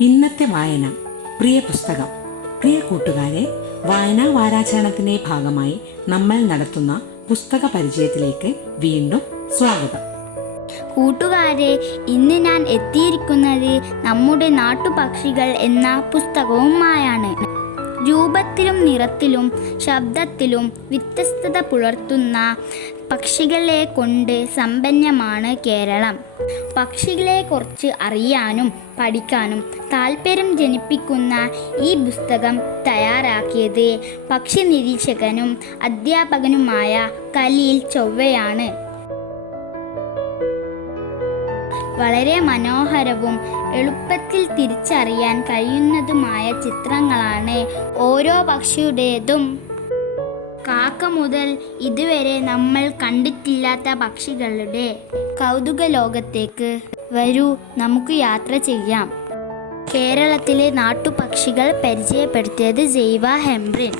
ഇന്നത്തെ വായന, പ്രിയ പുസ്തകം. പ്രിയ കൂട്ടുകാരെ, വായനാ വാരാചരണത്തിന്റെ ഭാഗമായി നമ്മൾ നടത്തുന്ന പുസ്തക പരിചയത്തിലേക്ക് വീണ്ടും സ്വാഗതം. കൂട്ടുകാരെ, ഇന്ന് ഞാൻ എത്തിയിരിക്കുന്നത് നമ്മുടെ നാട്ടുപക്ഷികൾ എന്ന പുസ്തകവുമായാണ്. രൂപത്തിലും നിറത്തിലും ശബ്ദത്തിലും വ്യത്യസ്തത പുലർത്തുന്ന പക്ഷികളെ കൊണ്ട് സമ്പന്നമാണ് കേരളം. പക്ഷികളെക്കുറിച്ച് അറിയാനും പഠിക്കാനും താല്പര്യം ജനിപ്പിക്കുന്ന ഈ പുസ്തകം തയ്യാറാക്കിയത് പക്ഷി നിരീക്ഷകനും അധ്യാപകനുമായ ഖലീൽ ചൊവ്വയാണ്. വളരെ മനോഹരവും എളുപ്പത്തിൽ തിരിച്ചറിയാൻ കഴിയുന്നതുമായ ചിത്രങ്ങളാണ് ഓരോ പക്ഷിയുടേതും. കാക്ക മുതൽ ഇതുവരെ നമ്മൾ കണ്ടിട്ടില്ലാത്ത പക്ഷികളുടെ കൗതുക ലോകത്തേക്ക് വരൂ, നമുക്ക് യാത്ര ചെയ്യാം. കേരളത്തിലെ നാട്ടുപക്ഷികൾ പരിചയപ്പെടുത്തിയത് ജൈവ ഹെംബ്രിൻ.